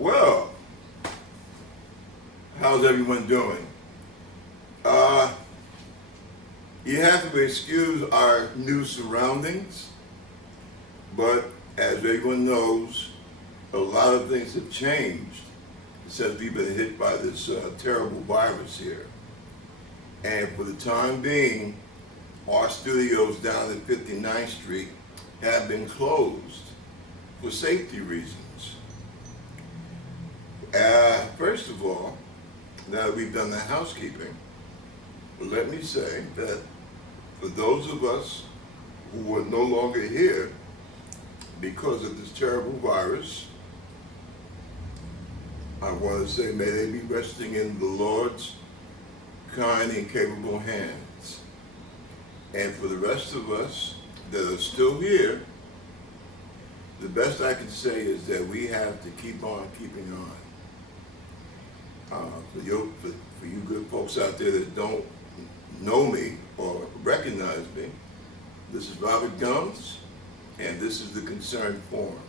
Well, how's everyone doing? Uh, you have to excuse our new surroundings, but as everyone knows, a lot of things have changed since we've been hit by this terrible virus here. And for the time being, our studios down at 59th Street have been closed for safety reasons. First of all, now that we've done the housekeeping, let me say that for those of us who are no longer here because of this terrible virus, I want to say may they be resting in the Lord's kind and capable hands. And for the rest of us that are still here, the best I can say is that we have to keep on keeping on. For you good folks out there that don't know me or recognize me, this is Robert Gumbs, and this is the Concerned Forum.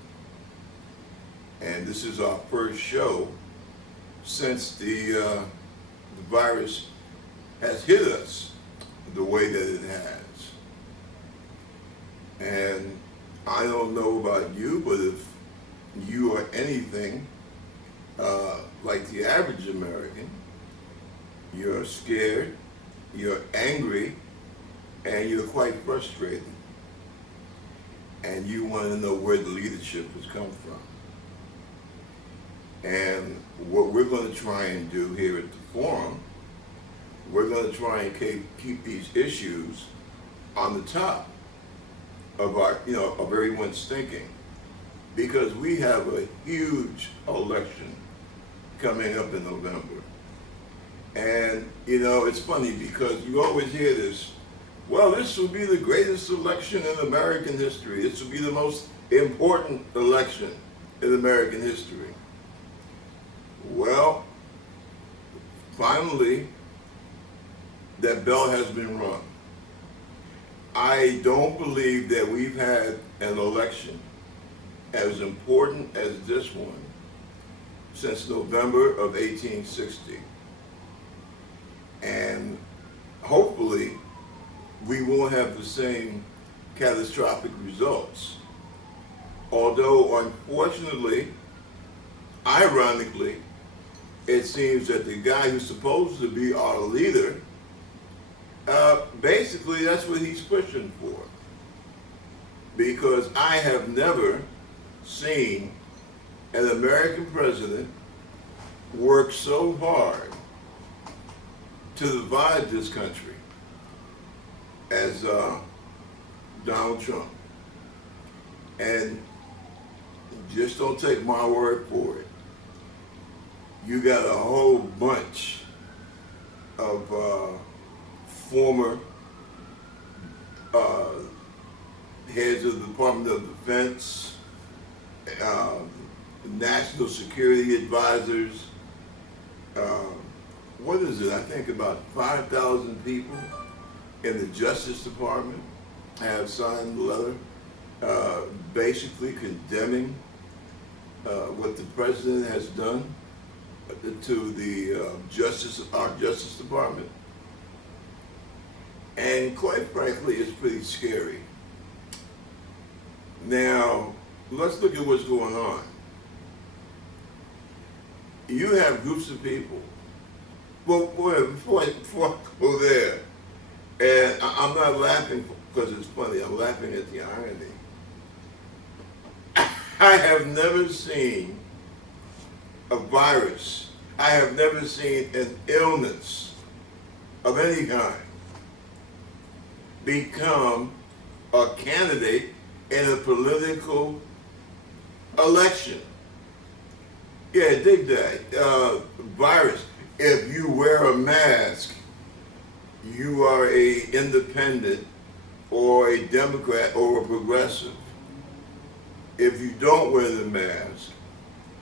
And this is our first show since the virus has hit us the way that it has. And I don't know about you, but if you are anything like the average American, you're scared, you're angry, and you're quite frustrated. And you want to know where the leadership has come from. And what we're going to try and do here at the forum, we're going to try and keep these issues on the top of our, of everyone's thinking, because we have a huge election coming up in November. And it's funny because you always hear this, well, this will be the greatest election in American history. This will be the most important election in American history. Well, finally, that bell has been rung. I don't believe that we've had an election as important as this one since November of 1860. And hopefully, we won't have the same catastrophic results. Although, unfortunately, ironically, it seems that the guy who's supposed to be our leader, basically that's what he's pushing for. Because I have never seen an American president work so hard to divide this country as Donald Trump. And just don't take my word for it. You got a whole bunch of former heads of the Department of Defense, national security advisors. What is it? I think about 5,000 people in the Justice Department have signed the letter basically condemning what the president has done to the our Justice Department. And quite frankly, it's pretty scary. Now, let's look at what's going on. You have groups of people. Well, before I go there, and I'm not laughing because it's funny, I'm laughing at the irony. I have never seen a virus, I have never seen an illness of any kind become a candidate in a political election. Yeah, dig that. Virus. If you wear a mask, you are a independent or a Democrat or a progressive. If you don't wear the mask,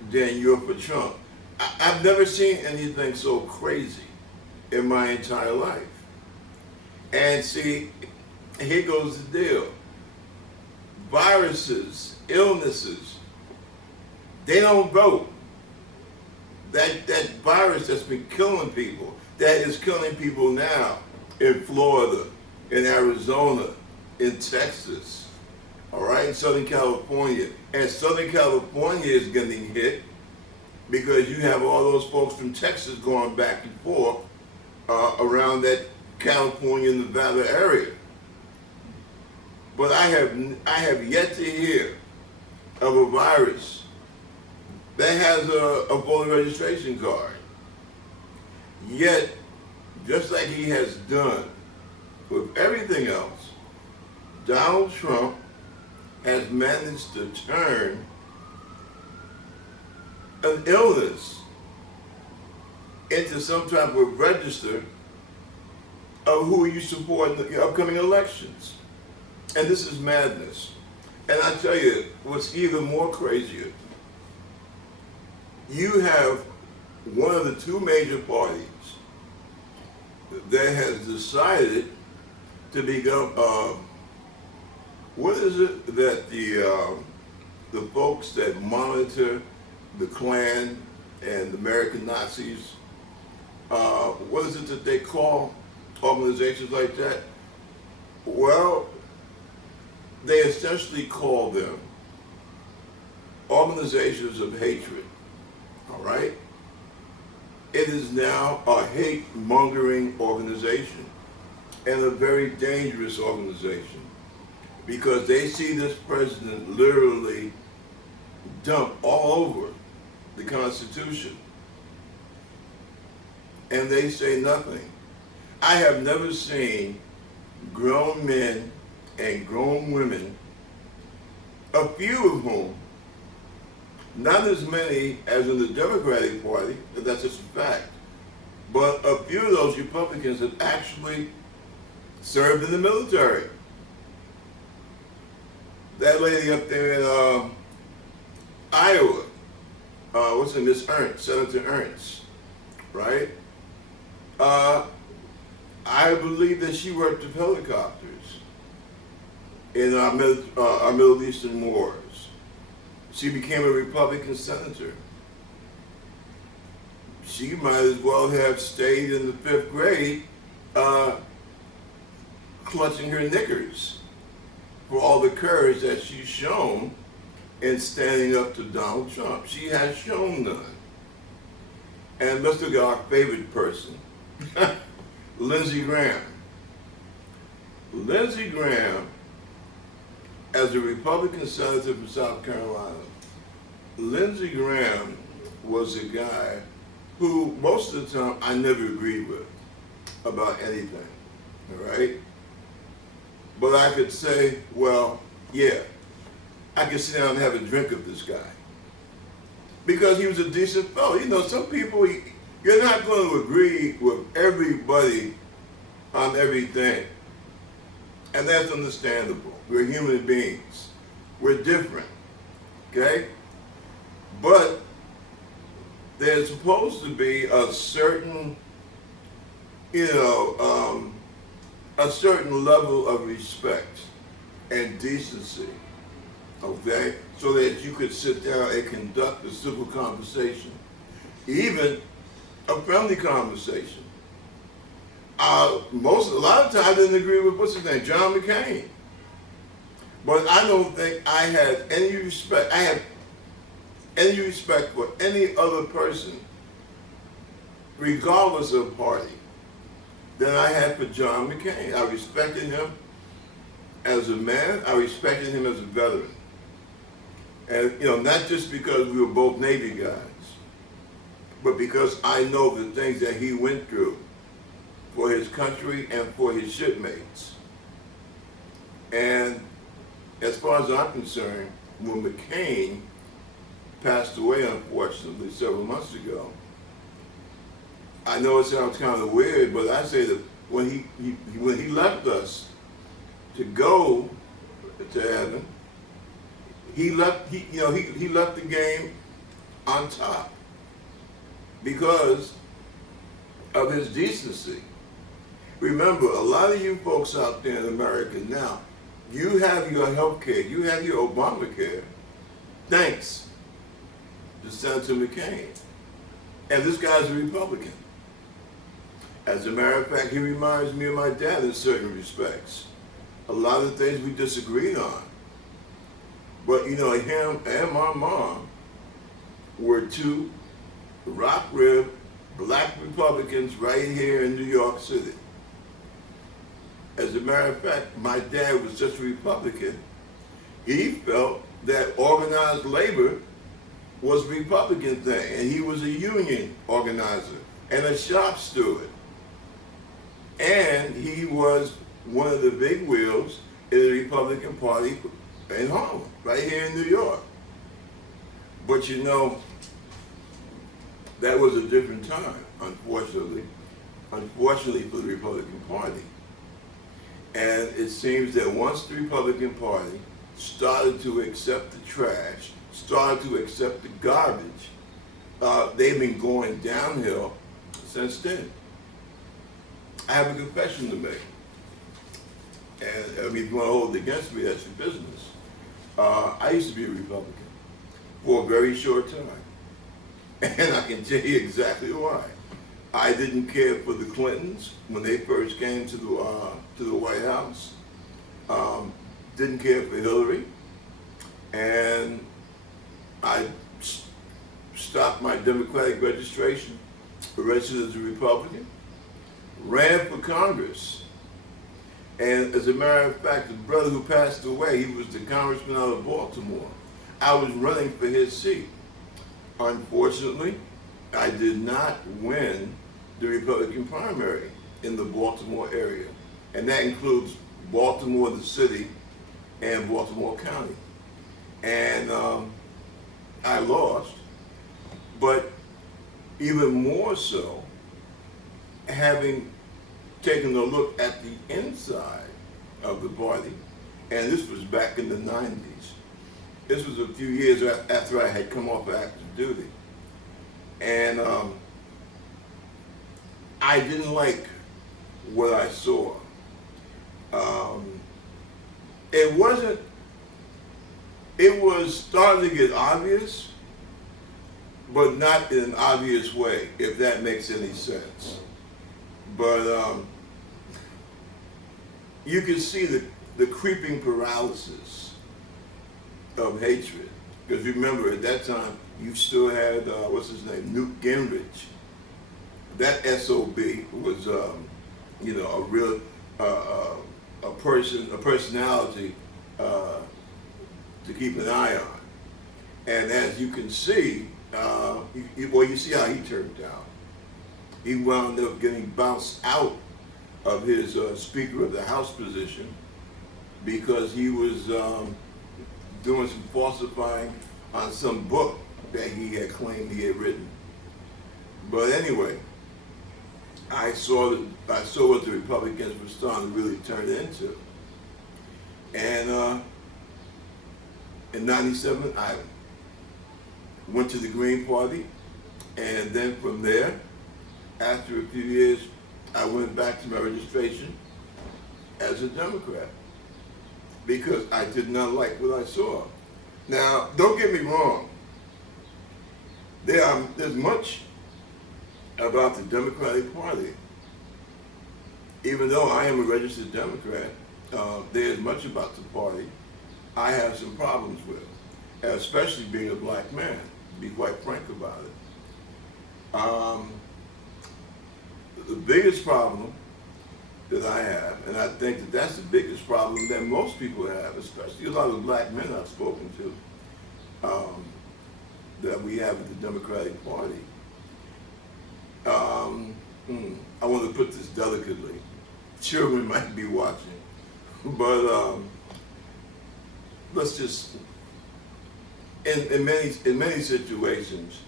then you're for Trump. I've never seen anything so crazy in my entire life. And see, here goes the deal. Viruses, illnesses, they don't vote. that virus that's been killing people, that is killing people now in Florida, in Arizona, in Texas, all right, in Southern California. And Southern California is getting hit because you have all those folks from Texas going back and forth around that California, Nevada area. But I have yet to hear of a virus that has a voter registration card. Yet, just like he has done with everything else, Donald Trump has managed to turn an illness into some type of register of who you support in the upcoming elections. And this is madness. And I tell you, what's even more crazier, you have one of the two major parties that has decided to become, what is it that the folks that monitor the Klan and the American Nazis, what is it that they call organizations like that? Well, they essentially call them organizations of hatred, all right? It is now a hate-mongering organization and a very dangerous organization because they see this president literally dump all over the Constitution and they say nothing. I have never seen grown men and grown women, a few of whom, not as many as in the Democratic Party, but that's just a fact, but a few of those Republicans have actually served in the military. That lady up there in Iowa, what's her name, Miss Ernst, Senator Ernst, right? I believe that she worked with helicopters in our Middle Eastern wars. She became a Republican senator. She might as well have stayed in the 5th grade clutching her knickers for all the courage that she's shown in standing up to Donald Trump. She has shown none. And let's look at our favorite person, Lindsey Graham. Lindsey Graham, as a Republican senator from South Carolina, Lindsey Graham was a guy who most of the time I never agreed with about anything, all right? But I could say, well, yeah, I could sit down and have a drink of this guy because he was a decent fellow. You know, some people, you're not going to agree with everybody on everything. And that's understandable. We're human beings. We're different, okay? But there's supposed to be a certain, a certain level of respect and decency, okay? So that you could sit down and conduct a civil conversation, even a friendly conversation. A lot of times I didn't agree with, what's his name, John McCain. But I don't think I had any respect. I had any respect for any other person, regardless of party, than I had for John McCain. I respected him as a man. I respected him as a veteran. And, not just because we were both Navy guys, but because I know the things that he went through for his country and for his shipmates. And as far as I'm concerned, when McCain passed away, unfortunately, several months ago, I know it sounds kind of weird, but I say that when he left us to go to heaven, he left the game on top because of his decency. Remember, a lot of you folks out there in America now, you have your health care, you have your Obamacare, thanks to Senator McCain. And this guy's a Republican. As a matter of fact, he reminds me of my dad in certain respects. A lot of things we disagreed on. But you know, him and my mom were two rock rib black Republicans right here in New York City. As a matter of fact, my dad was just a Republican. He felt that organized labor was a Republican thing, and he was a union organizer and a shop steward. And he was one of the big wheels in the Republican Party in Harlem, right here in New York. But you know, that was a different time, unfortunately for the Republican Party. And it seems that once the Republican Party started to accept the trash, started to accept the garbage, they've been going downhill since then. I have a confession to make. And I mean, if you want to hold it against me, that's your business. I used to be a Republican for a very short time. And I can tell you exactly why. I didn't care for the Clintons when they first came to the White House. Didn't care for Hillary. And I stopped my Democratic registration, registered as a Republican, ran for Congress. And as a matter of fact, the brother who passed away, he was the congressman out of Baltimore. I was running for his seat. Unfortunately, I did not win the Republican primary in the Baltimore area. And that includes Baltimore, the city, and Baltimore County. And I lost. But even more so, having taken a look at the inside of the party, and this was back in the 90s. This was a few years after I had come off of active duty. And I didn't like what I saw. It was starting to get obvious, but not in an obvious way, if that makes any sense. But you can see the creeping paralysis of hatred. Because remember, at that time, you still had, what's his name, Newt Gingrich. That SOB was, you know, a real, a personality to keep an eye on. And as you can see, you see how he turned out. He wound up getting bounced out of his Speaker of the House position because he was doing some falsifying on some book that he had claimed he had written. But anyway, I saw what the Republicans were starting to really turn into. And in '97, I went to the Green Party, and then from there, after a few years, I went back to my registration as a Democrat because I did not like what I saw. Now, don't get me wrong. There's much about the Democratic Party. Even though I am a registered Democrat, there's much about the party I have some problems with, especially being a black man, to be quite frank about it. The biggest problem that I have, and I think that that's the biggest problem that most people have, especially a lot of black men I've spoken to, that we have with the Democratic Party. I want to put this delicately. Children might be watching, but let's just, in many situations,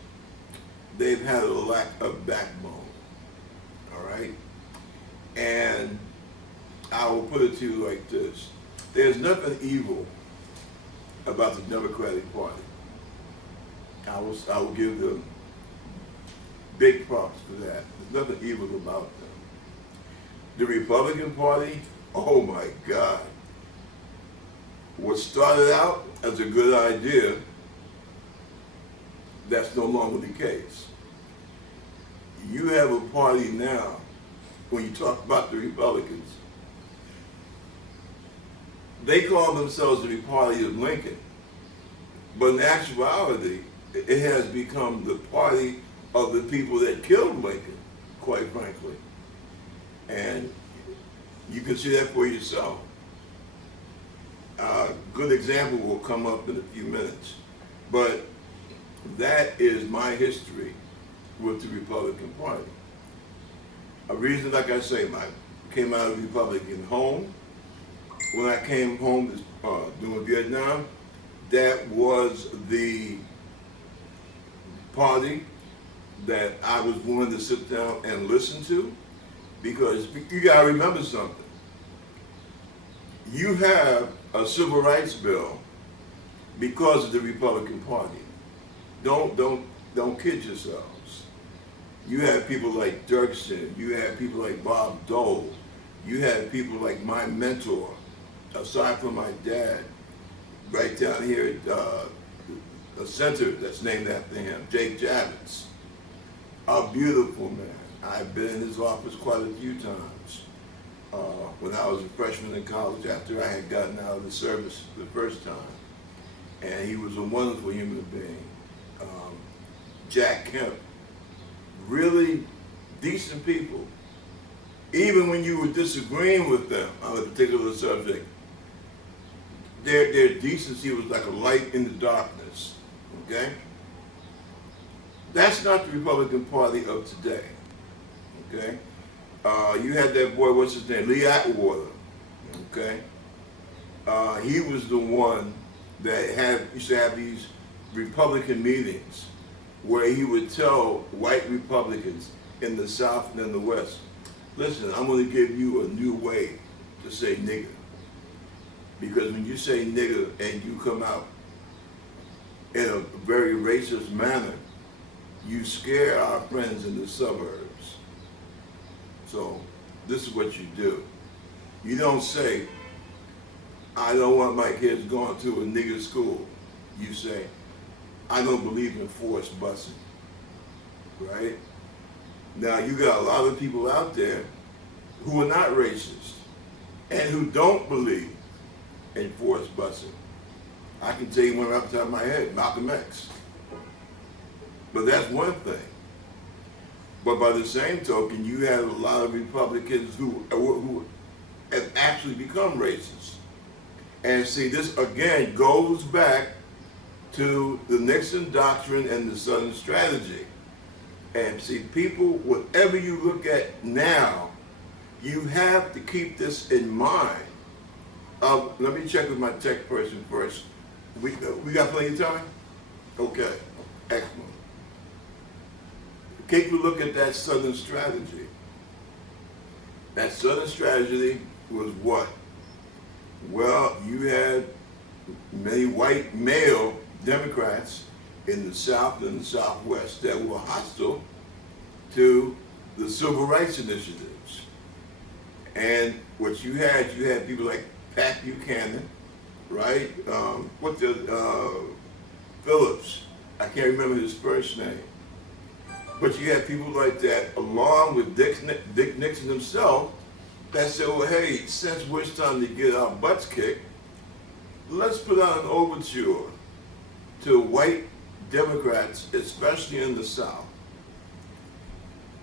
they've had a lack of backbone. All right? And I will put it to you like this. There's nothing evil about the Democratic Party. I will give them big props for that. There's nothing evil about them. The Republican Party, oh my God. What started out as a good idea, that's no longer the case. you have a party now, when you talk about the Republicans, they call themselves the party of Lincoln. But in actuality, it has become the party of the people that killed Lincoln, quite frankly. And you can see that for yourself. A good example will come up in a few minutes. But that is my history with the Republican Party. A reason, like I say, I came out of the Republican home. When I came home during Vietnam, that was the party that I was willing to sit down and listen to, because you gotta remember something. You have a civil rights bill because of the Republican Party. Don't kid yourselves. You have people like Dirksen, you have people like Bob Dole, you have people like my mentor, aside from my dad, right down here at a center that's named after him, Jake Javits. A beautiful man. I've been in his office quite a few times. When I was a freshman in college, after I had gotten out of the service the first time. And he was a wonderful human being. Jack Kemp, really decent people. Even when you were disagreeing with them on a particular subject, their decency was like a light in the darkness, okay? That's not the Republican Party of today, okay? You had that boy, what's his name, Lee Atwater, okay? He was the one that used to have these Republican meetings where he would tell white Republicans in the South and in the West, listen, I'm going to give you a new way to say nigger. Because when you say nigger and you come out in a very racist manner, you scare our friends in the suburbs. So this is what you do. You don't say, I don't want my kids going to a nigger school. You say, I don't believe in forced busing, right? Now you got a lot of people out there who are not racist and who don't believe in forced busing. I can tell you one off the top of my head, Malcolm X. But that's one thing. But by the same token, you have a lot of Republicans who have actually become racist. And see, this again goes back to the Nixon doctrine and the Southern strategy. And see, people, whatever you look at now, you have to keep this in mind. Let me check with my tech person first. We got plenty of time? Okay, excellent. Take a look at that Southern strategy. That Southern strategy was what? Well, you had many white male Democrats in the South and the Southwest that were hostile to the civil rights initiatives. And what you had people like Pat Buchanan, right? Phillips, I can't remember his first name. But you had people like that, along with Dick Nixon himself, that said, well, hey, since we're starting to get our butts kicked, let's put out an overture to white Democrats, especially in the South,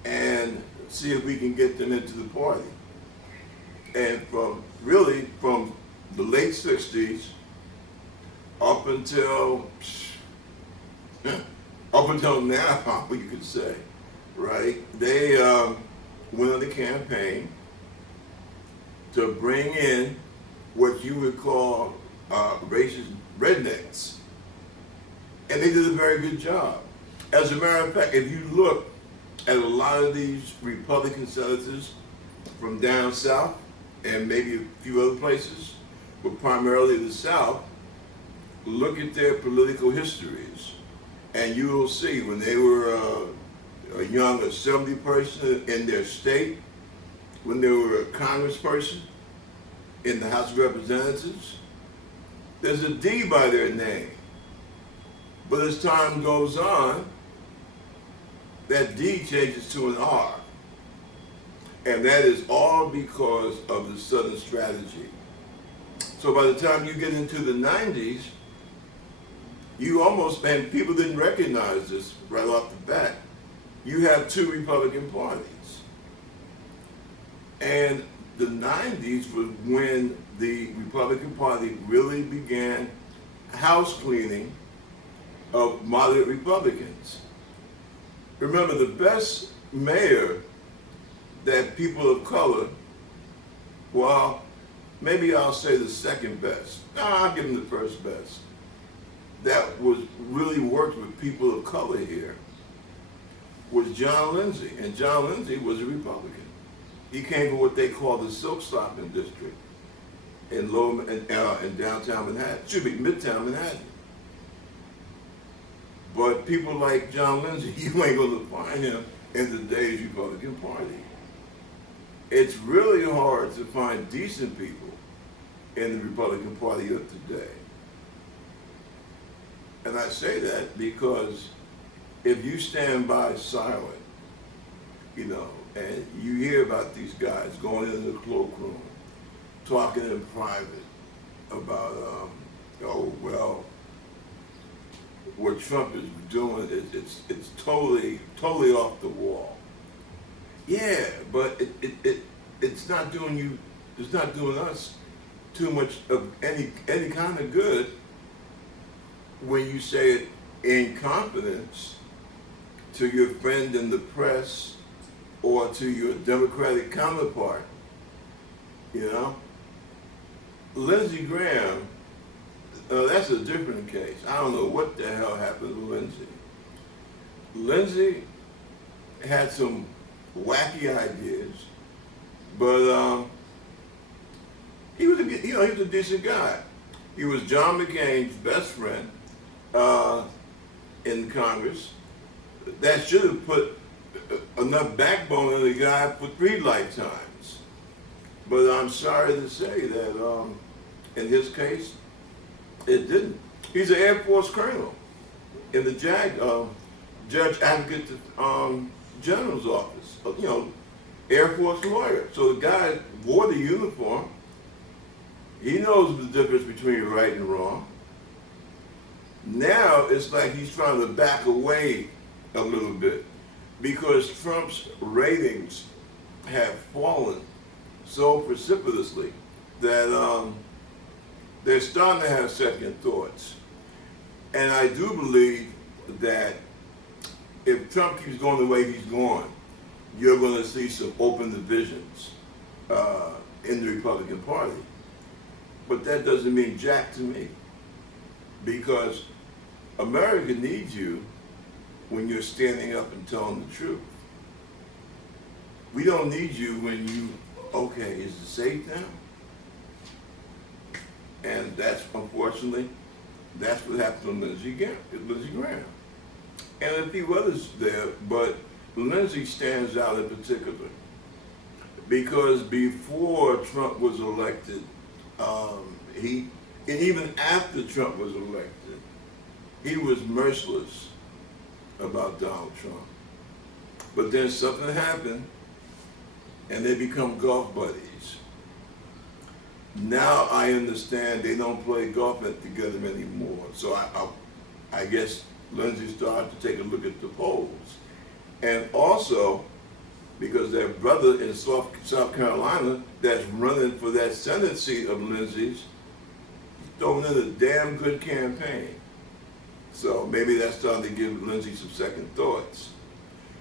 and see if we can get them into the party. And from the late 60s up until now, you could say, right? They went on the campaign to bring in what you would call racist rednecks. And they did a very good job. As a matter of fact, if you look at a lot of these Republican senators from down south, and maybe a few other places, but primarily the South, look at their political histories. And you will see when they were a young assembly person in their state, when they were a congressperson in the House of Representatives, there's a D by their name. But as time goes on, that D changes to an R. And that is all because of the Southern strategy. So by the time you get into the 90s, you almost, and people didn't recognize this right off the bat, you have two Republican parties. And the 90s was when the Republican Party really began house cleaning of moderate Republicans. Remember, the best mayor that people of color, well, maybe I'll say the second best. No, I'll give him the first best. That was really worked with people of color here was John Lindsay. And John Lindsay was a Republican. He came from what they call the Silk Stocking District in downtown Manhattan, should be Midtown Manhattan. But people like John Lindsay, you ain't gonna find him in today's Republican Party. It's really hard to find decent people in the Republican Party of today. And I say that because if you stand by silent, and you hear about these guys going into the cloakroom, talking in private about, what Trump is doing it's totally off the wall. Yeah, but it's not doing us too much of any kind of good when you say it in confidence to your friend in the press or to your Democratic counterpart. Lindsey Graham, that's a different case. I don't know what the hell happened to Lindsey. Lindsey had some wacky ideas, but he was a decent guy. He was John McCain's best friend in Congress. That should have put enough backbone in the guy for 3 lifetimes. But I'm sorry to say that in his case, it didn't. He's an Air Force colonel in the Judge Advocate General's office, Air Force lawyer. So the guy wore the uniform. He knows the difference between right and wrong. Now it's like he's trying to back away a little bit because Trump's ratings have fallen so precipitously that they're starting to have second thoughts. And I do believe that if Trump keeps going the way he's going, you're going to see some open divisions in the Republican Party. But that doesn't mean jack to me, because America needs you when you're standing up and telling the truth. We don't need you when is it safe now? And that's, unfortunately, that's what happened to Lindsey Graham. And a few others there, but Lindsey stands out in particular because before Trump was elected, and even after Trump was elected, he was merciless about Donald Trump. But then something happened, and they become golf buddies. Now I understand they don't play golf together anymore. So I guess Lindsey started to take a look at the polls. And also, because their brother in South Carolina that's running for that Senate seat of Lindsey's, throwing in a damn good campaign. So maybe that's starting to give Lindsey some second thoughts.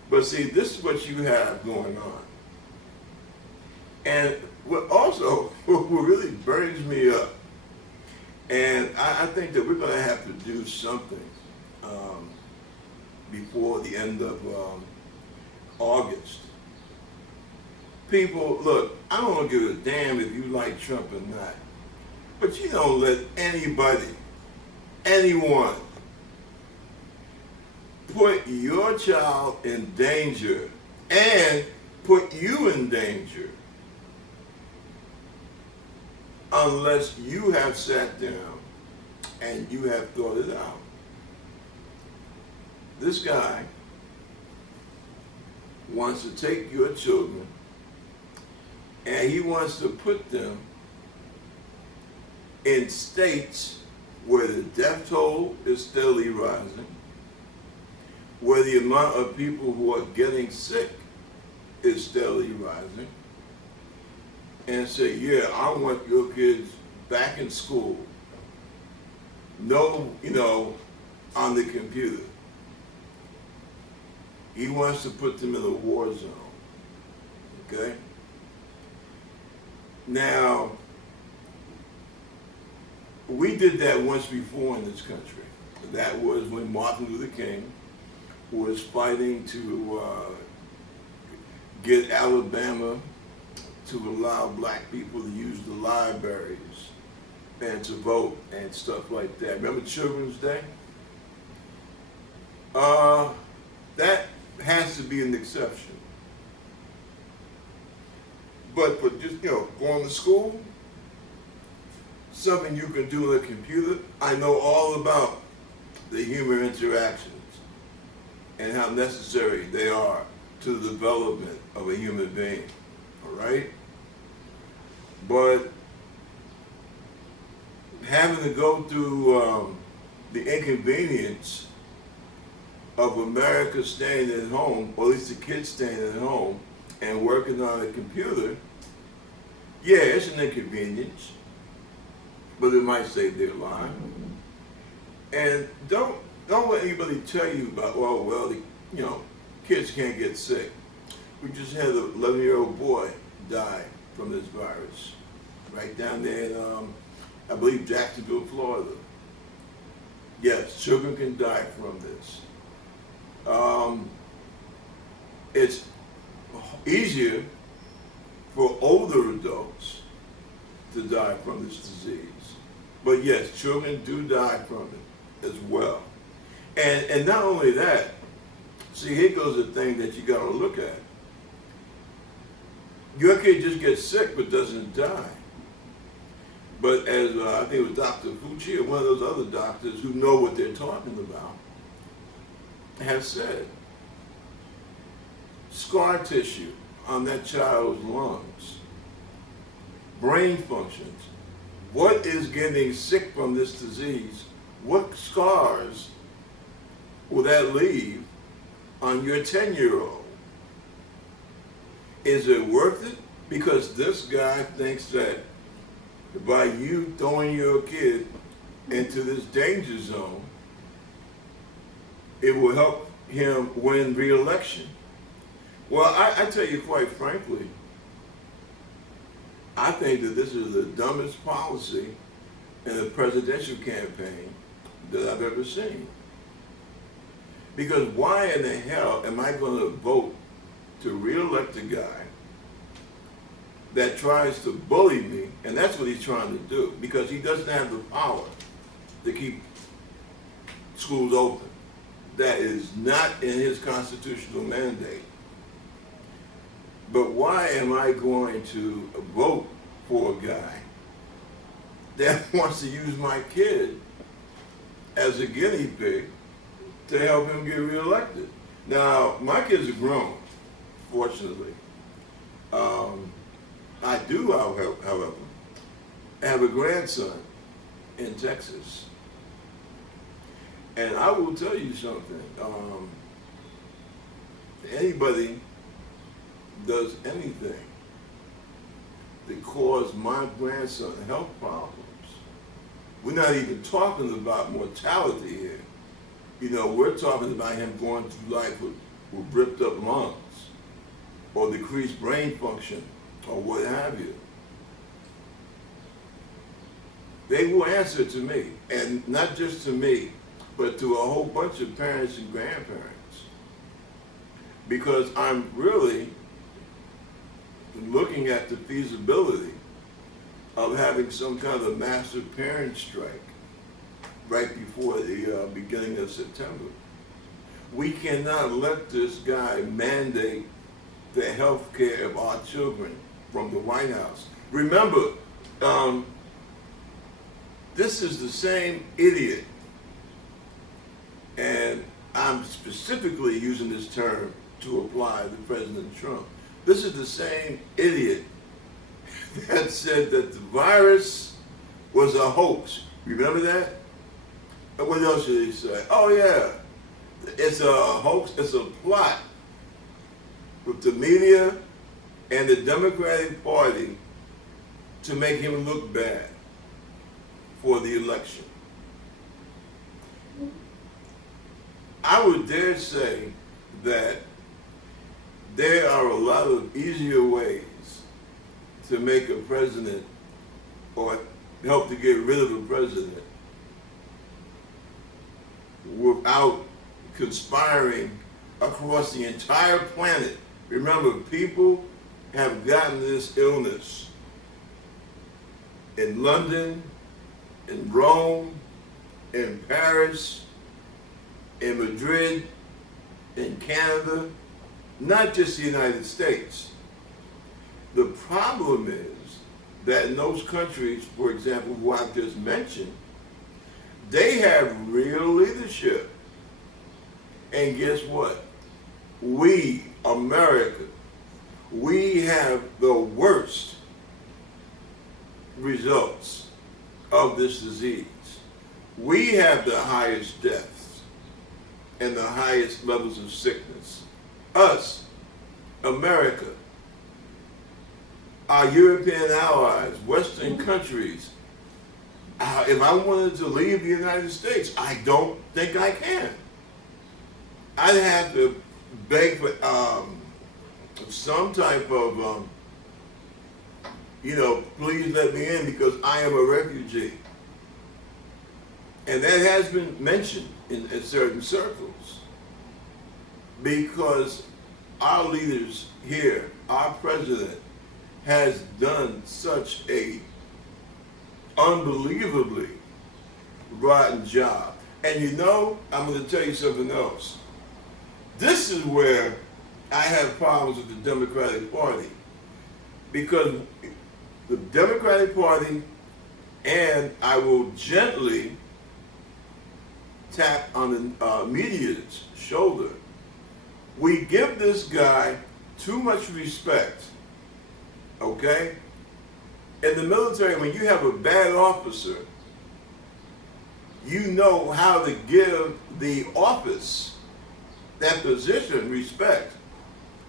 But see, this is what you have going on. And what really burns me up, and I think that we're going to have to do something before the end of August. People, look, I don't give a damn if you like Trump or not, but you don't let anyone, put your child in danger and put you in danger unless you have sat down and you have thought it out. This guy wants to take your children and he wants to put them in states where the death toll is steadily rising, where the amount of people who are getting sick is steadily rising, and say, yeah, I want your kids back in school. No, on the computer. He wants to put them in a war zone. Okay? Now, we did that once before in this country. That was when Martin Luther King was fighting to get Alabama to allow black people to use the libraries and to vote and stuff like that. Remember Children's Day? That has to be an exception. But for just, going to school, something you can do on a computer, I know all about the human interactions and how necessary they are to the development of a human being, all right? But having to go through the inconvenience of America staying at home, or at least the kids staying at home and working on a computer, yeah, it's an inconvenience, but it might save their life. And don't let anybody tell you about, kids can't get sick. We just had an 11-year-old boy die from this virus, right down there in, I believe, Jacksonville, Florida. Yes, children can die from this. It's easier for older adults to die from this disease. But yes, children do die from it as well. And not only that, see, here goes the thing that you got to look at. Your kid just gets sick but doesn't die. But as I think it was Dr. Fucci or one of those other doctors who know what they're talking about has said, scar tissue on that child's lungs, brain functions, what is getting sick from this disease? What scars will that leave on your 10-year-old? Is it worth it? Because this guy thinks that by you throwing your kid into this danger zone, it will help him win re-election. Well, I tell you quite frankly, I think that this is the dumbest policy in a presidential campaign that I've ever seen. Because why in the hell am I going to vote to re-elect a guy that tries to bully me, and that's what he's trying to do, because he doesn't have the power to keep schools open. That is not in his constitutional mandate. But why am I going to vote for a guy that wants to use my kid as a guinea pig to help him get reelected? Now, my kids are grown, fortunately. I do, however, have a grandson in Texas. And I will tell you something. Anybody does anything that cause my grandson health problems, we're not even talking about mortality here. We're talking about him going through life with ripped up lungs or decreased brain function or what have you. They will answer to me, and not just to me, but to a whole bunch of parents and grandparents. Because I'm really looking at the feasibility of having some kind of massive parent strike right before the beginning of September. We cannot let this guy mandate the health care of our children from the White House. Remember, this is the same idiot, and I'm specifically using this term to apply to President Trump. This is the same idiot that said that the virus was a hoax. Remember that? And what else did he say? Oh yeah, it's a hoax, it's a plot with the media and the Democratic Party to make him look bad for the election. I would dare say that there are a lot of easier ways to make a president or help to get rid of a president without conspiring across the entire planet. Remember, people have gotten this illness in London, in Rome, in Paris, in Madrid, in Canada, not just the United States. The problem is that in those countries, for example, who I've just mentioned, they have real leadership. And guess what? We, America, we have the worst results of this disease. We have the highest deaths and the highest levels of sickness. Us, America, our European allies, Western countries. If I wanted to leave the United States, I don't think I can. I'd have to beg for some type of, please let me in because I am a refugee. And that has been mentioned in certain circles because our leaders here, our president, has done such a unbelievably rotten job. And I'm going to tell you something else. This is where I have problems with the Democratic Party, because the Democratic Party, and I will gently tap on the media's shoulder, we give this guy too much respect, okay? In the military, when you have a bad officer, you know how to give the office, that position, respect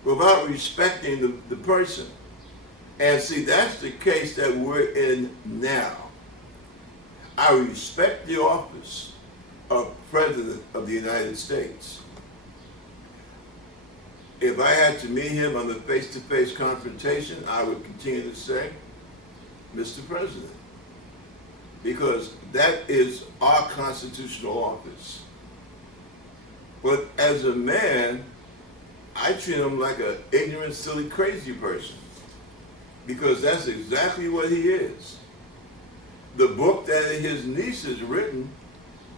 without respecting the person. And see, that's the case that we're in now. I respect the office of President of the United States. If I had to meet him on the face-to-face confrontation, I would continue to say, Mr. President, because that is our constitutional office. But as a man, I treat him like an ignorant, silly, crazy person, because that's exactly what he is. The book that his niece has written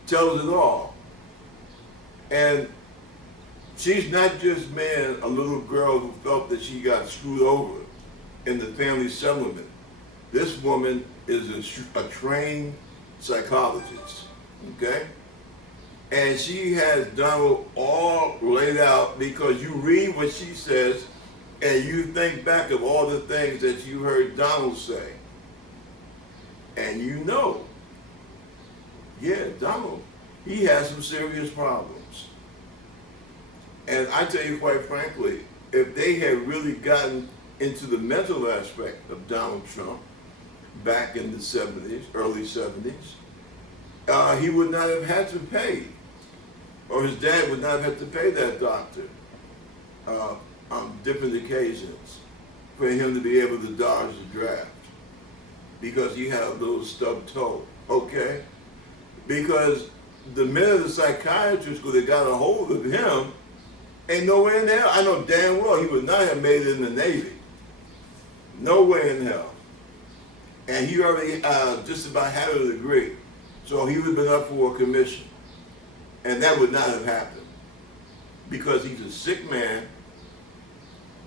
tells it all. And she's not just, a little girl who felt that she got screwed over in the family settlement. This woman is a trained psychologist, okay? And she has Donald all laid out, because you read what she says and you think back of all the things that you heard Donald say. And Donald, he has some serious problems. And I tell you quite frankly, if they had really gotten into the mental aspect of Donald Trump back in the 70s, early 70s, he would not have had to pay, or his dad would not have had to pay that doctor on different occasions for him to be able to dodge the draft, because he had a little stubbed toe, okay? Because the minute the psychiatrist could have got a hold of him, ain't nowhere in hell. I know damn well he would not have made it in the Navy. Nowhere in hell. And he already just about had a degree. So he would have been up for a commission. And that would not have happened. Because he's a sick man.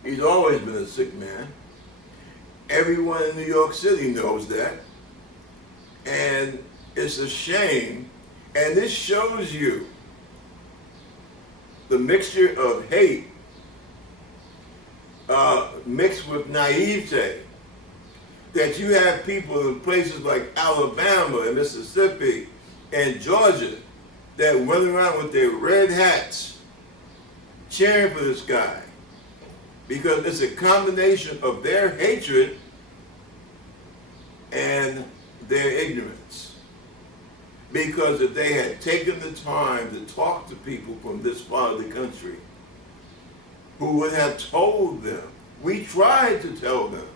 He's always been a sick man. Everyone in New York City knows that. And it's a shame. And this shows you the mixture of hate mixed with naivete, that you have people in places like Alabama and Mississippi and Georgia that went around with their red hats cheering for this guy, because it's a combination of their hatred and their ignorance. Because if they had taken the time to talk to people from this part of the country, who would have told them, we tried to tell them,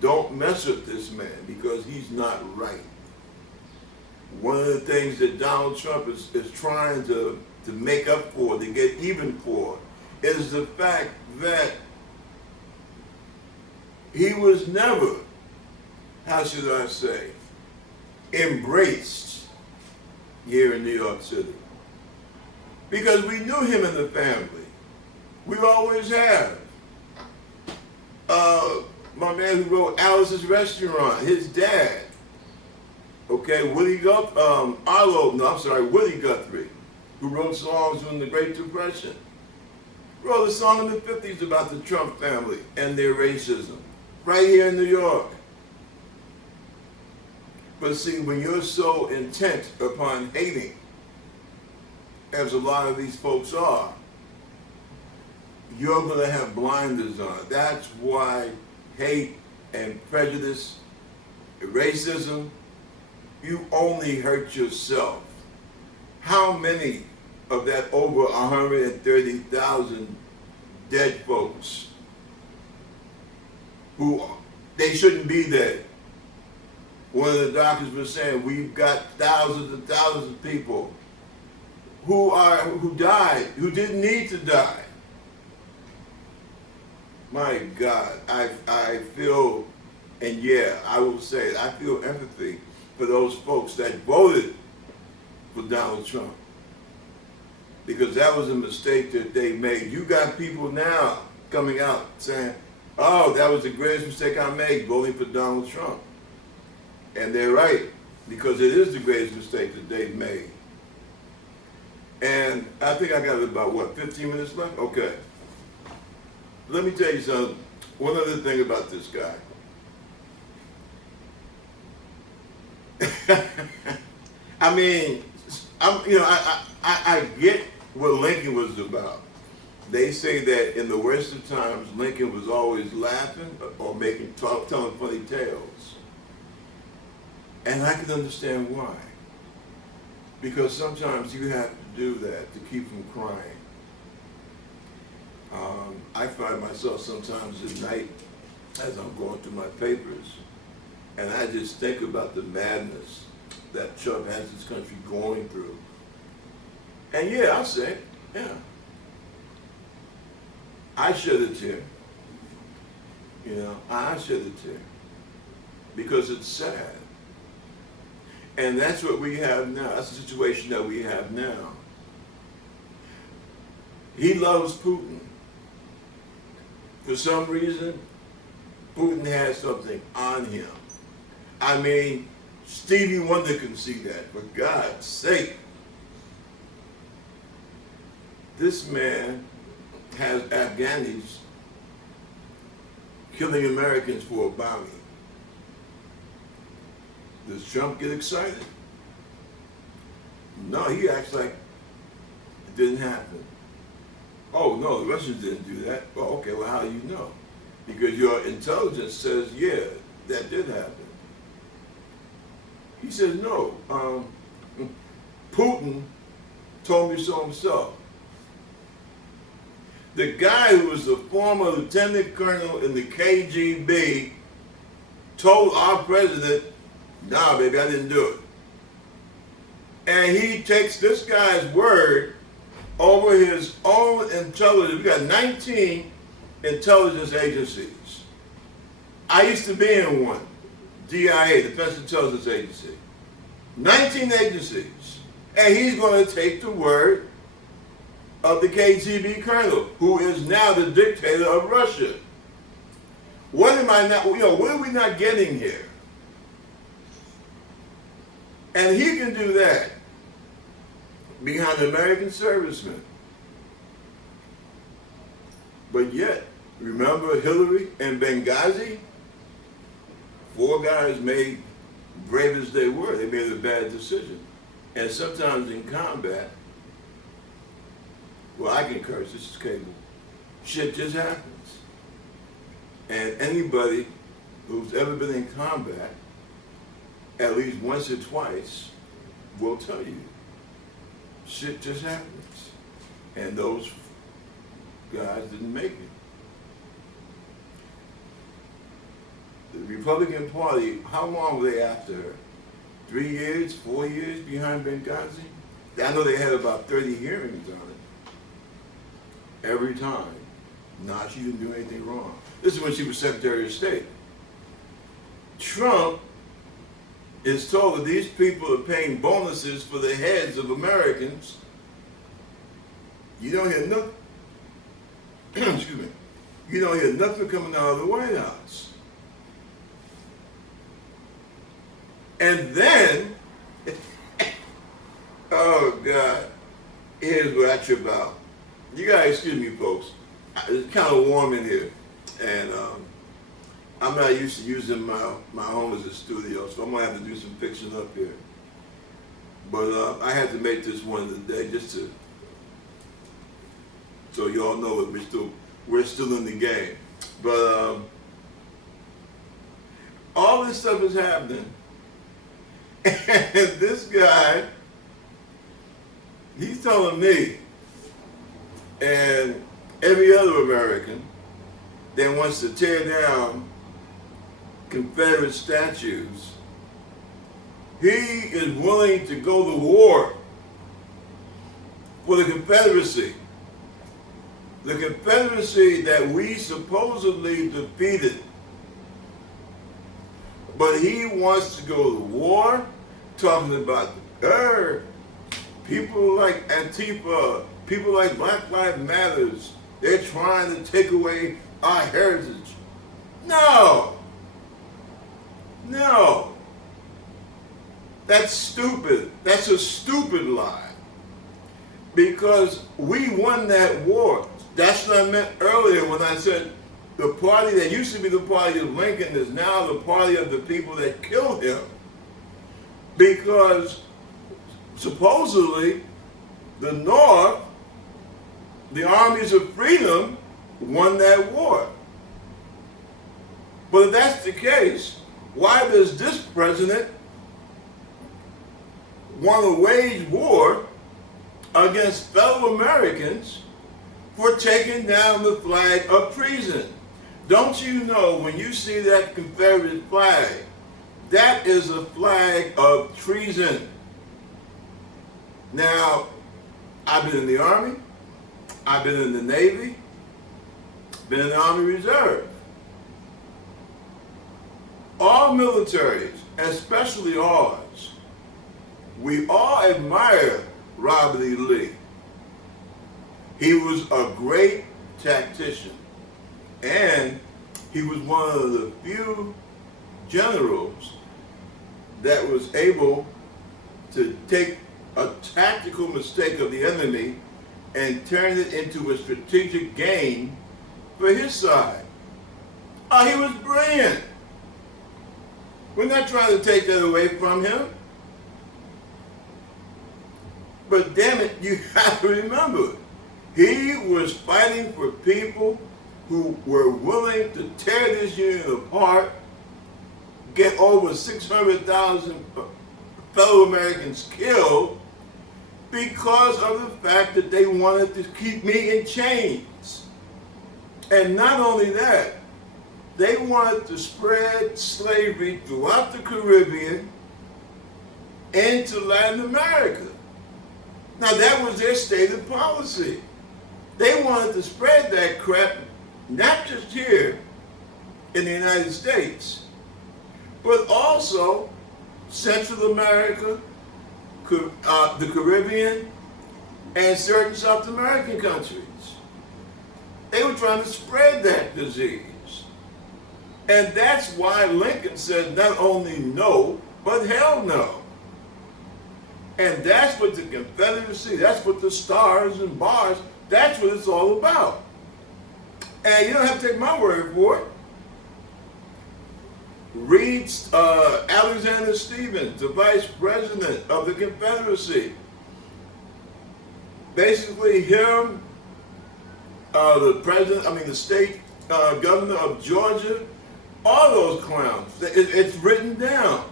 don't mess with this man because he's not right. One of the things that Donald Trump is trying to make up for, to get even for, is the fact that he was never, how should I say, embraced here in New York City. Because we knew him in the family. We always have. My man who wrote Alice's Restaurant, his dad, okay, Woody Guthrie, who wrote songs during the Great Depression, wrote a song in the 50s about the Trump family and their racism, right here in New York. But see, when you're so intent upon hating, as a lot of these folks are, you're going to have blinders on. That's why hate and prejudice, racism, you only hurt yourself. How many of that over 130,000 dead folks who they shouldn't be dead? One of the doctors was saying we've got thousands and thousands of people who died, who didn't need to die. My God, I feel, and yeah, I will say it, I feel empathy for those folks that voted for Donald Trump, because that was a mistake that they made. You got people now coming out saying, oh, that was the greatest mistake I made, voting for Donald Trump. And they're right, because it is the greatest mistake that they've made. And I think I got about, 15 minutes left? Okay. Let me tell you something. One other thing about this guy. I mean, I get what Lincoln was about. They say that in the worst of times, Lincoln was always laughing or telling funny tales. And I can understand why. Because sometimes you have to do that to keep from crying. I find myself sometimes at night as I'm going through my papers, and I just think about the madness that Trump has this country going through. And yeah, I'll say, yeah, I shed a tear. You know, I shed a tear. Because it's sad. And that's what we have now. That's the situation that we have now. He loves Putin. For some reason, Putin has something on him. I mean, Stevie Wonder can see that, for God's sake. This man has Afghanis killing Americans for a bounty. Does Trump get excited? No, he acts like it didn't happen. Oh, no, the Russians didn't do that. Oh, okay, well, how do you know? Because your intelligence says, yeah, that did happen. He says, no, Putin told me so himself. The guy who was the former lieutenant colonel in the KGB told our president, nah, baby, I didn't do it. And he takes this guy's word over his own intelligence. We got 19 intelligence agencies. I used to be in one, DIA, Defense Intelligence Agency. 19 agencies. And he's going to take the word of the KGB colonel, who is now the dictator of Russia. What am I not, what are we not getting here? And he can do that behind American servicemen. But yet, Remember Hillary and Benghazi? 4 guys made, brave as they were, they made a bad decision. And sometimes in combat, well, I can curse, this is cable. Shit just happens. And anybody who's ever been in combat, at least once or twice, will tell you, shit just happens. And those guys didn't make it. The Republican Party, how long were they after her? 3 years, 4 years behind Benghazi? I know they had about 30 hearings on it. Every time. Nah, she didn't do anything wrong. This is when she was Secretary of State. Trump is told that these people are paying bonuses for the heads of Americans. You don't hear nothing. Excuse me. You don't hear nothing coming out of the White House. And then, oh God, here's what I trip out. You gotta excuse me, folks. It's kind of warm in here, and I'm not used to using my home as a studio, so I'm gonna have to do some fixing up here. But I had to make this one today just to, so you all know that we're still in the game. But all this stuff is happening. And this guy, he's telling me and every other American that wants to tear down Confederate statues, he is willing to go to war for the Confederacy. The Confederacy that we supposedly defeated. But he wants to go to war, talking about people like Antifa, people like Black Lives Matters. They're trying to take away our heritage. No. No. That's stupid. That's a stupid lie. Because we won that war. That's what I meant earlier when I said the party that used to be the party of Lincoln is now the party of the people that killed him. Because supposedly the North, the armies of freedom, won that war. But if that's the case, why does this president want to wage war against fellow Americans for taking down the flag of treason? Don't you know when you see that Confederate flag, that is a flag of treason? Now, I've been in the Army, I've been in the Navy, been in the Army Reserve. All militaries, especially ours, we all admire Robert E. Lee. He was a great tactician, and he was one of the few generals that was able to take a tactical mistake of the enemy and turn it into a strategic gain for his side. Oh, he was brilliant. We're not trying to take that away from him. But damn it, you have to remember, he was fighting for people who were willing to tear this union apart, get over 600,000 fellow Americans killed because of the fact that they wanted to keep me in chains. And not only that, they wanted to spread slavery throughout the Caribbean into Latin America. Now that was their stated policy. They wanted to spread that crap not just here in the United States, but also Central America, the Caribbean, and certain South American countries. They were trying to spread that disease. And that's why Lincoln said not only no, but hell no. And that's what the Confederacy, that's what the stars and bars, that's what it's all about. And you don't have to take my word for it. Read Alexander Stephens, the vice president of the Confederacy. Basically, him, the state governor of Georgia, all those clowns. It's written down.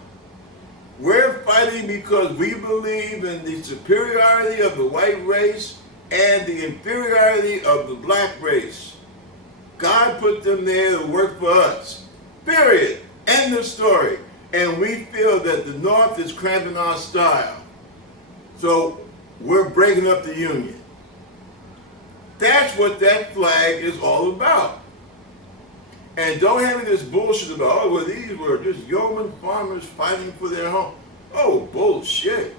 We're fighting because we believe in the superiority of the white race and the inferiority of the black race. God put them there to work for us. Period. End of story. And we feel that the North is cramping our style. So we're breaking up the Union. That's what that flag is all about. And don't have this bullshit about, oh, well, these were just yeoman farmers fighting for their home. Oh, bullshit.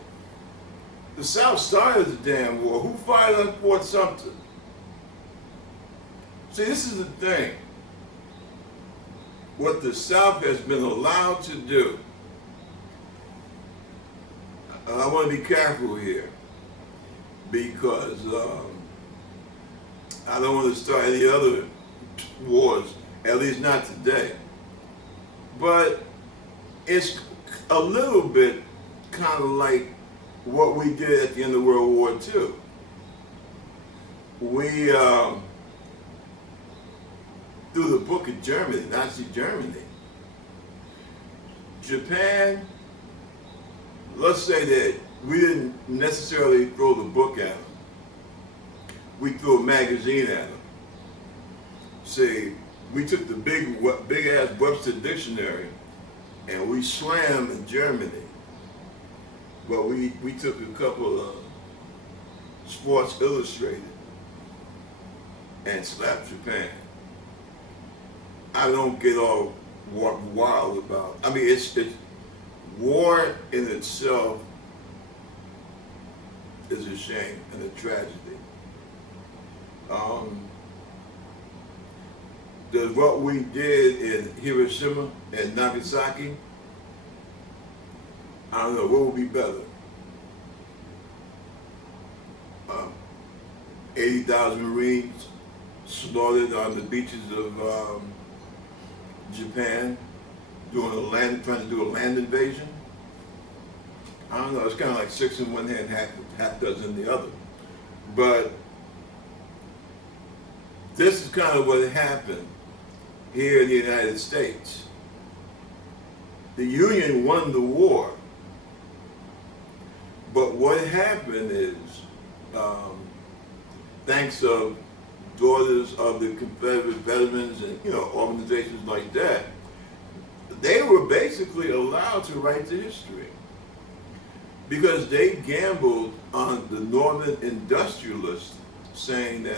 The South started the damn war. Who fired on Fort Sumter? See, this is the thing. What the South has been allowed to do, I want to be careful here because I don't want to start any other wars, at least not today. But it's a little bit kind of like what we did at the end of World War II. We, through the book of Germany, Nazi Germany, Japan, let's say that we didn't necessarily throw the book at them. We threw a magazine at them. Say, we took the big ass Webster dictionary and we slammed in Germany. But we took a couple of Sports Illustrated and slapped Japan. I don't get all wild about it. I mean, it's war in itself is a shame and a tragedy. Does what we did in Hiroshima and Nagasaki, I don't know, what would be better? 80,000 Marines slaughtered on the beaches of Japan, trying to do a land invasion. I don't know, it's kind of like 6 in one hand, half dozen in the other. But this is kind of what happened here in the United States. The Union won the war, but what happened is, thanks to Daughters of the Confederate Veterans and organizations like that, they were basically allowed to write the history because they gambled on the Northern industrialists saying that,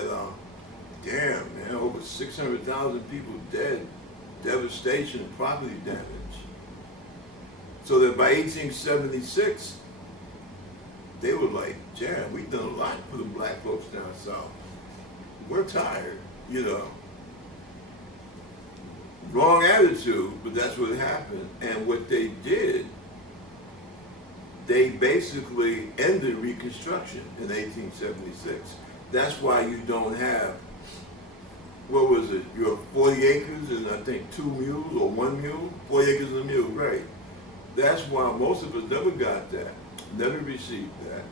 damn man, over 600,000 people dead, devastation, property damage. So that by 1876, they were like, damn, we've done a lot for the black folks down south. We're tired, Wrong attitude, but that's what happened. And what they did, they basically ended Reconstruction in 1876. That's why you don't have, what was it, you have 40 acres and I think 2 mules or 1 mule? 40 acres and a mule, right. That's why most of us never got that, never received that.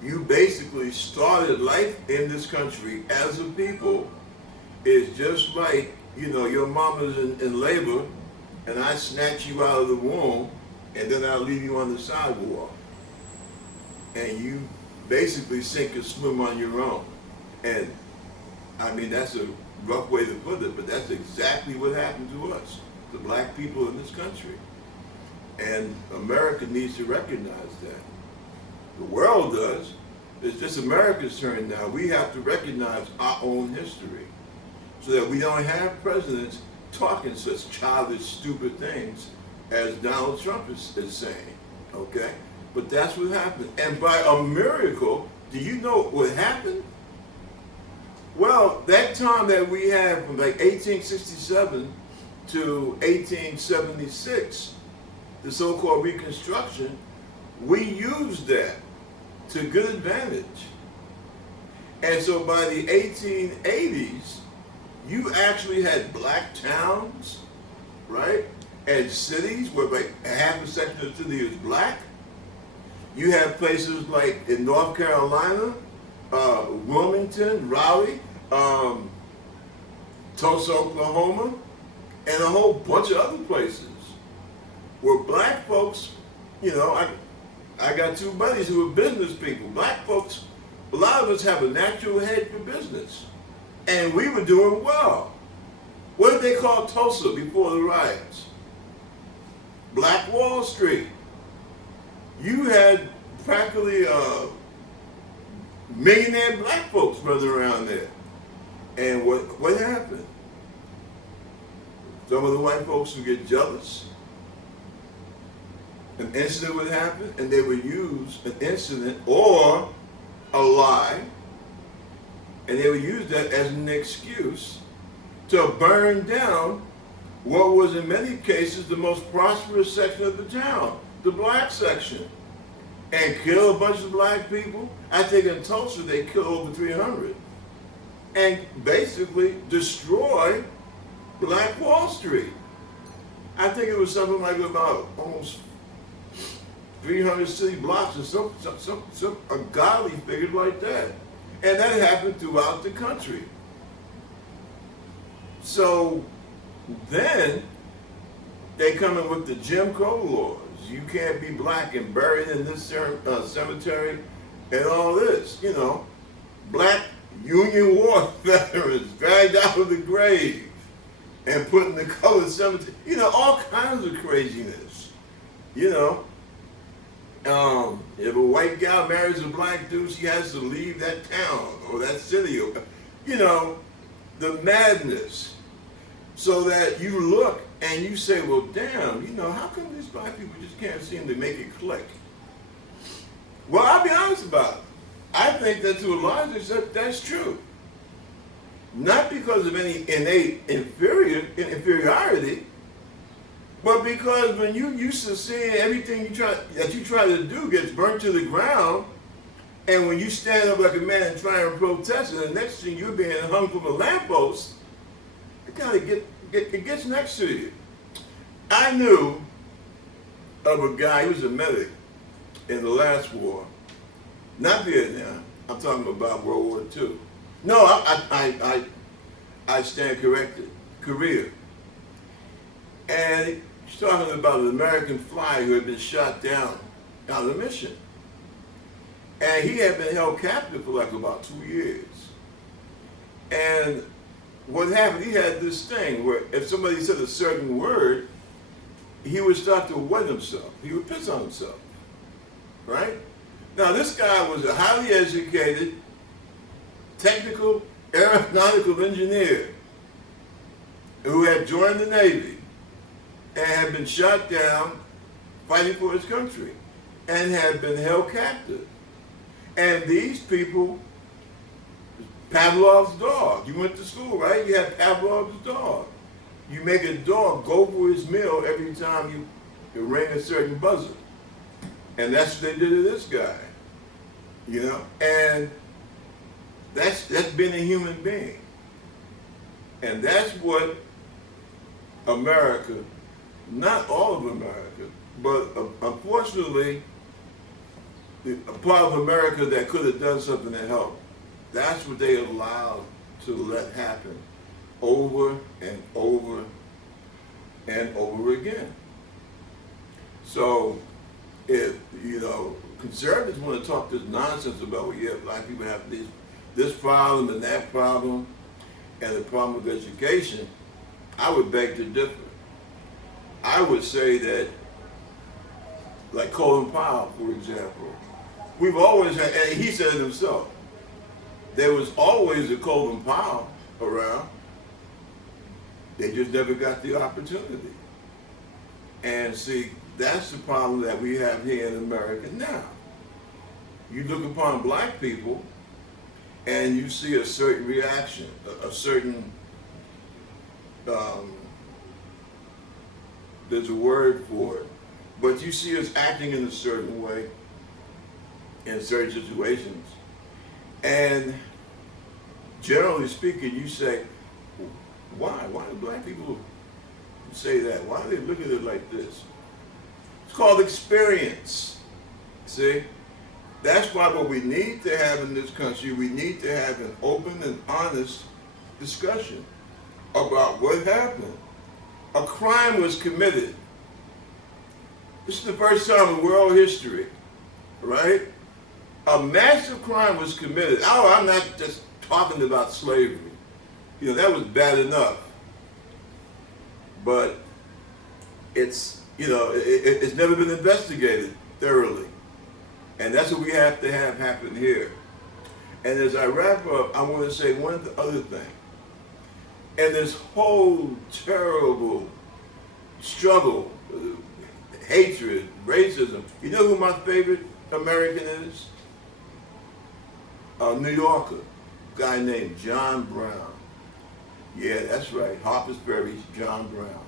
You basically started life in this country as a people. It's just like, your mama's in labor and I snatch you out of the womb and then I'll leave you on the sidewalk. And you basically sink or swim on your own. And I mean, that's a rough way to put it, but that's exactly what happened to us, the black people in this country. And America needs to recognize that. The world does. It's just America's turn now. We have to recognize our own history so that we don't have presidents talking such childish, stupid things as Donald Trump is saying, okay? But that's what happened. And by a miracle, do you know what happened? Well, that time that we had from like 1867 to 1876, the so-called Reconstruction, we used that to good advantage. And so by the 1880s, you actually had black towns, right? And cities where like half a section of the city is black. You have places like in North Carolina, Wilmington, Raleigh, Tulsa, Oklahoma, and a whole bunch of other places where black folks, you know, I got two buddies who are business people. Black folks, a lot of us have a natural head for business. And we were doing well. What did they call Tulsa before the riots? Black Wall Street. You had practically millionaire black folks running around there. And what happened? Some of the white folks would get jealous. An incident would happen, and they would use an incident or a lie, and they would use that as an excuse to burn down what was in many cases the most prosperous section of the town, the black section, and kill a bunch of black people. I think in Tulsa they killed over 300, and basically destroy Black Wall Street. I think it was something like about almost 300 city blocks or some ungodly figure like that. And that happened throughout the country. So then they come in with the Jim Crow laws. You can't be black and buried in this cemetery and all this, you know. Black Union War veterans dragged out of the grave and put in the colored cemetery. You know, all kinds of craziness, you know. If a white gal marries a black dude, she has to leave that town or that city, or, you know, the madness. So that you look and you say, well, damn, you know, how come these black people just can't seem to make it click? Well, I'll be honest about it. I think that to a large extent, that's true. Not because of any innate inferiority, but because when you used to seeing everything that you try to do gets burnt to the ground, and when you stand up like a man and try and protest, and the next thing you're being hung from a lamppost, it kind of it gets next to you. I knew of a guy, he was a medic in the last war, not Vietnam. I'm talking about World War II. No, I stand corrected. Korea. And he's talking about an American flyer who had been shot down on a mission. And he had been held captive for like about 2 years. And what happened, he had this thing where if somebody said a certain word, he would start to wet himself. He would piss on himself, right? Now this guy was a highly educated, technical aeronautical engineer who had joined the Navy and had been shot down fighting for his country and had been held captive. And these people, Pavlov's dog. You went to school, right? You had Pavlov's dog. You make a dog go for his meal every time you ring a certain buzzer. And that's what they did to this guy. You know? And that's being a human being. And that's what America, not all of America, but unfortunately, a part of America that could have done something to help, that's what they allowed to let happen over and over and over again. So if, you know, conservatives want to talk this nonsense about, well, yeah, black people have this problem and that problem and the problem with education, I would beg to differ. I would say that, like Colin Powell, for example, we've always had, and he said it himself, there was always a Colin Powell around. They just never got the opportunity. And see, that's the problem that we have here in America now. You look upon black people and you see a certain reaction, a certain, there's a word for it, but you see us acting in a certain way in certain situations. And generally speaking, you say, why? Why do black people say that? Why do they look at it like this? It's called experience. See? That's why what we need to have in this country, we need to have an open and honest discussion about what happened. A crime was committed. This is the first time in world history, right? A massive crime was committed. Oh, I'm not just talking about slavery. You know, that was bad enough. But it's, you know, it's never been investigated thoroughly. And that's what we have to have happen here. And as I wrap up, I want to say one other thing. And this whole terrible struggle, hatred, racism, you know who my favorite American is? A New Yorker, a guy named John Brown. Yeah, that's right, Harper's Ferry's John Brown.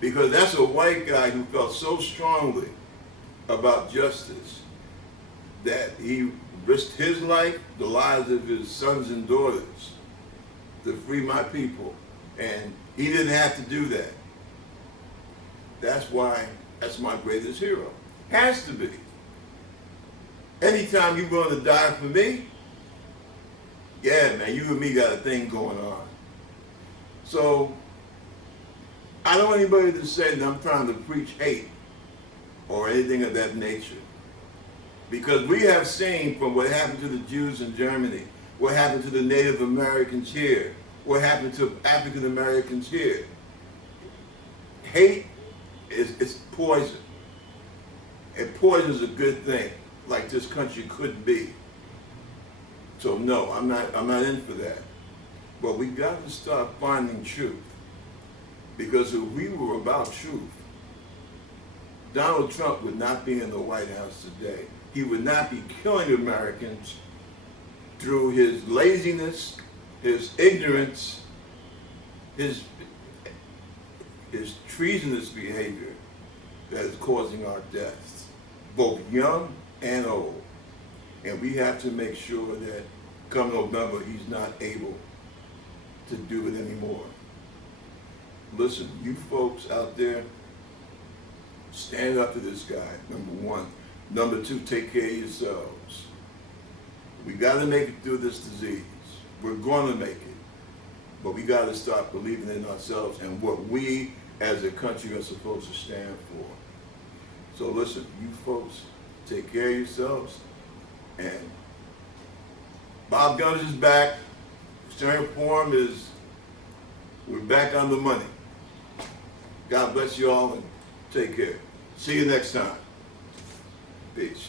Because that's a white guy who felt so strongly about justice that he risked his life, the lives of his sons and daughters, to free my people. And he didn't have to do that. That's why that's my greatest hero. Has to be. Anytime you're going to die for me, yeah, man, you and me got a thing going on. So, I don't want anybody to say that I'm trying to preach hate or anything of that nature. Because we have seen from what happened to the Jews in Germany, what happened to the Native Americans here, what happened to African Americans here. Hate is poison. And poison is a good thing, like this country could be. So no, I'm not in for that. But we got to start finding truth. Because if we were about truth, Donald Trump would not be in the White House today. He would not be killing Americans through his laziness, his ignorance, his treasonous behavior that is causing our deaths, both young and old. And we have to make sure that come November, he's not able to do it anymore. Listen, you folks out there, stand up to this guy, number one. Number two, take care of yourselves. We got to make it through this disease. We're going to make it. But we got to start believing in ourselves and what we as a country are supposed to stand for. So listen, you folks, take care of yourselves. And Bob Gumbs is back. Stern Forum we're back on the money. God bless you all and take care. See you next time. Peace.